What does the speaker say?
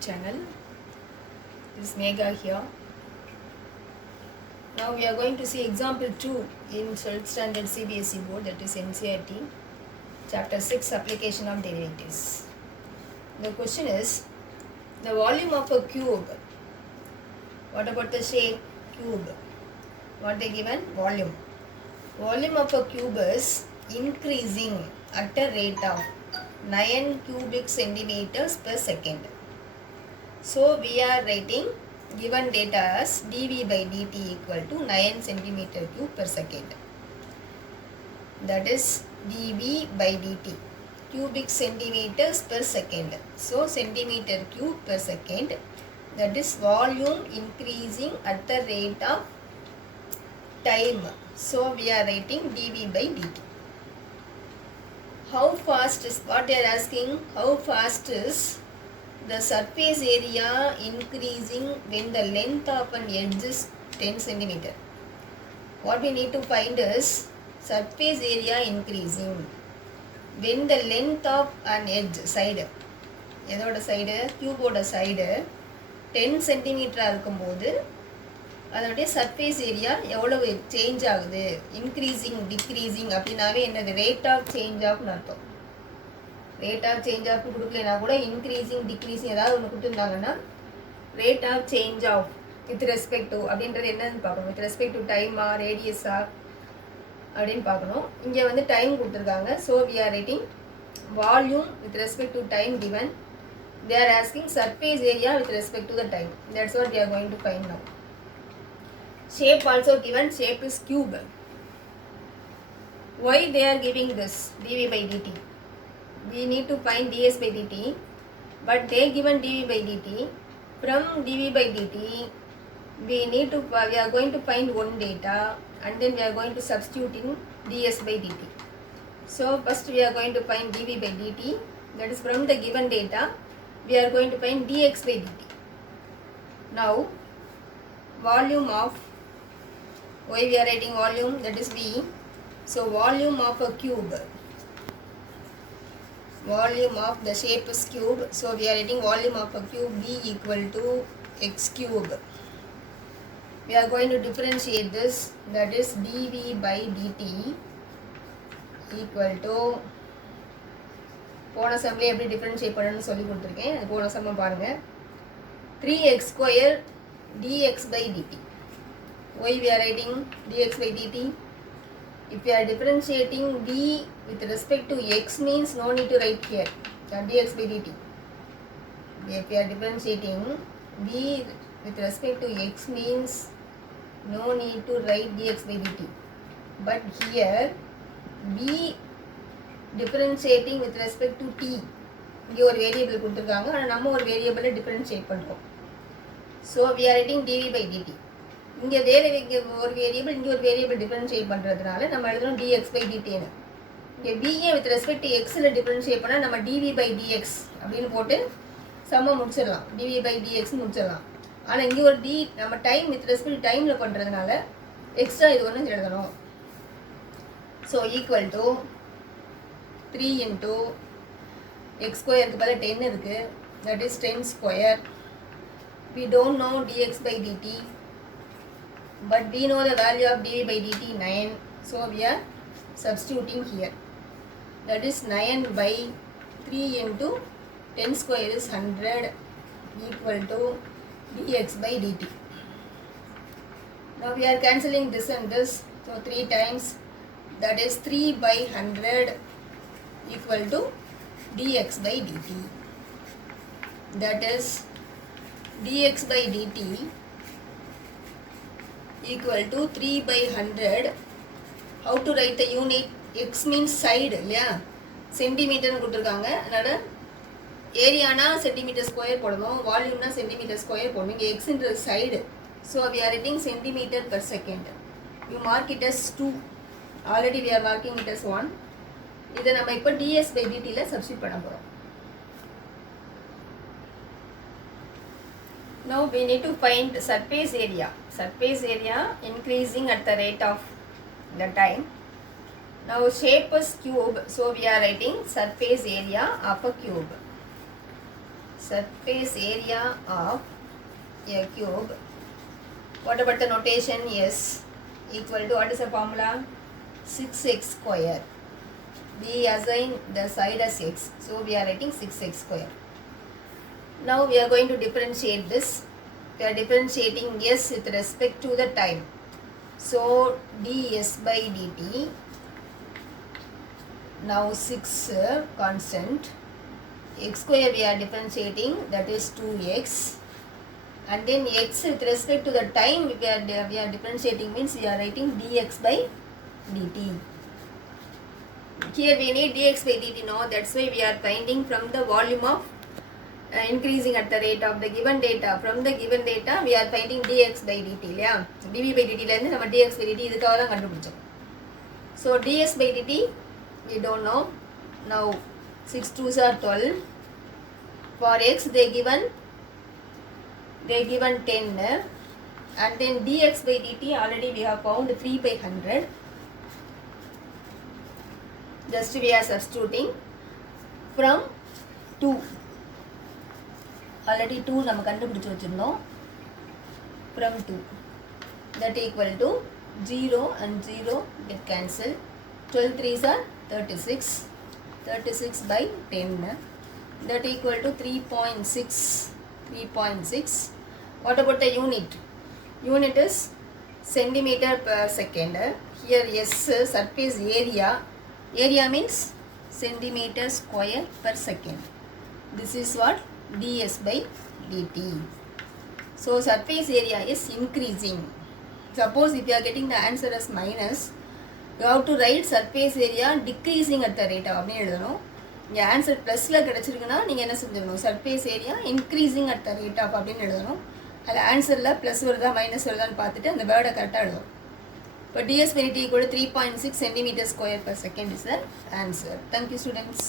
channel. This is Megha here. Now we are going to see example 2 in 12th standard CBSE board, that is NCERT, chapter 6, application of derivatives. The question is the volume of a cube. What about the shape? Cube. What they given? Volume. Volume of a cube is increasing at a rate of 9 cubic centimeters per second. So we are writing given data as dV by dt equal to 9 centimeter cube per second. That is dV by dt, cubic centimeters per second. So centimeter cube per second, that is volume increasing at the rate of time. So we are writing dV by dt. How fast is, what they are asking, how fast is the surface area increasing when the length of an edge is 10 centimeter. What we need to find is surface area increasing when the length of an edge, side, எதோட side, கியூபோட side 10 சென்டிமீட்டராக இருக்கும்போது அதனுடைய surface area எவ்வளவு change ஆகுது, increasing decreasing அப்படின்னாவே என்னது, rate of change ஆஃப்னு அர்த்தம். ரேட் ஆஃப் சேஞ்ச் ஆஃப் கொடுக்கலனா கூட இன்க்ரீசிங் டிக்ரீசிங் ஏதாவது ஒன்று கொடுத்துருந்தாங்கன்னா rate of change of with respect to அப்படின்றது என்னன்னு பார்க்கணும். வித் ரெஸ்பெக்ட் டு டைமா ரேடியஸா அப்படின்னு பார்க்கணும். இங்கே வந்து டைம் கொடுத்துருக்காங்க. So we are writing volume with respect to time given. They are asking surface area with respect to the time. That's what we are going to find now. Shape also given, shape is cube. Why they are giving this dV by dt? We need to find ds by dt, but they given dV by dt. From dV by dt, we are going to find one data and then we are going to substitute in ds by dt. So first we are going to find dV by dt, that is from the given data we are going to find dx by dt. Now volume of, why we are writing volume, that is V. So volume of a cube, volume of the shape is cube, so we are writing volume of a cube V equal to x cube. We are going to differentiate this, that is dV by dt equal to, போன சம்மில் எப்படி டிஃபரன்ஷியேட் பண்ணணும்னு சொல்லி கொடுத்துருக்கேன், அது போன சம்ம பாருங்கள். 3x square dx by dt. Why we are writing dx by dt? If we are differentiating v with respect to x means no need to write here dx by dt. If we are differentiating v with respect to x means no need to write dx by dt. But here v differentiating with respect to t, இங்கே ஒரு வேரியபிள் கொடுத்துருக்காங்க, ஆனால் நம்ம ஒரு வேரியபிளை differentiate பண்ணுறோம். So we are writing dv by dt. இங்கே ஒரு வேரியபிள், இங்கே ஒரு வேரியபிள் டிஃபரன்ஷியேட் பண்ணுறதுனால நம்ம எழுதணும் dx by dtன்னு. இங்கே vயை வித் ரெஸ்பெக்ட் டு எக்ஸில் டிஃபரன்ஷியேட் பண்ணால் நம்ம dv by dx அப்படின்னு போட்டு சம்ம முடிச்சிடலாம், dv by dxன்னு முடிச்சிடலாம். ஆனால் இங்கே ஒரு நம்ம டைம் வித் ரெஸ்பெக்ட் டைமில் பண்ணுறதுனால எக்ஸ்ட்ரா இது ஒன்று எழுதணும். So equal to 3 into x ஸ்கொயருக்கு பதில் 10 இருக்குது, that is 10 square. We don't know dx by dt, but we know the value of dv by dt 9, so we are substituting here. That is 9 by 3 into 10 square is 100 equal to dx by dt. Now we are cancelling this and this, so 3 times, that is 3 by 100 equal to dx by dt. That is dx by dt equal to 3 by 100. How to write the unit? X means side, இல்லையா, சென்டிமீட்டர்னு கொடுத்துருக்காங்க. அதனால் ஏரியானா centimetre square போடணும், வால்யூம்னா centimetre square போடணும். இங்கே எக்ஸ்ன்ற side, so we are writing centimetre per second. You mark it as 2, already we are marking it as 1. இதை நம்ம இப்போ ds by dtயில் சப்ஸ்டியூட் பண்ண போகிறோம். Now we need to find surface area. Surface area increasing at the rate of the time. Now shape is cube, so we are writing surface area of a cube. surface area of a cube. What about the notation? S equal to, what is the formula? 6x square. We assign the side as x, so we are writing 6x square. Now we are going to differentiate this. We are differentiating s with respect to the time. So ds by dt, now 6 constant, x square we are differentiating, that is 2x, and then x with respect to the time we are differentiating, means we are writing dx by dt. Here we need dx by dt, no, that's why we are finding from the volume of increasing at the rate of the given data. From the given data we are finding dx by dt இல்லையா, dv by dt ல இருந்து நம்ம dx by dt இதுக்காக தான் கண்டுபிடிச்சோம். So ds by dt we don't know. Now 6 2s are 12. For x they given 10, and then dx by dt already we have found 3 by 100. Just we are substituting from 2. Already 2 நம்ம கண்டுபிடிச்சு வச்சிருந்தோம். From 2, that equal to 0 and 0 get cancelled. 12 3s are 36. 36 by 10, that equal to 3.6. 3.6. What about the unit? Unit is centimeter per second. Here S surface area. Area means centimeter square per second. This is what? ds by dt. So surface area is increasing. Suppose if you are getting the answer as minus, you have to write surface area decreasing at the rate of அப்படின்னு எழுதணும். இங்கே ஆன்சர் ப்ளஸில் கிடச்சிருக்குன்னா நீங்கள் என்ன செஞ்சிடணும், surface area increasing at the rate of அப்படின்னு எழுதணும். அதில் ஆன்சரில் ப்ளஸ் வருதா மைனஸ் வருதான்னு பார்த்துட்டு அந்த வேர்டை கரெக்டாக எழுதணும். இப்போ ds by dt equal to 3.6 centimeter square per second is the answer. Thank you students.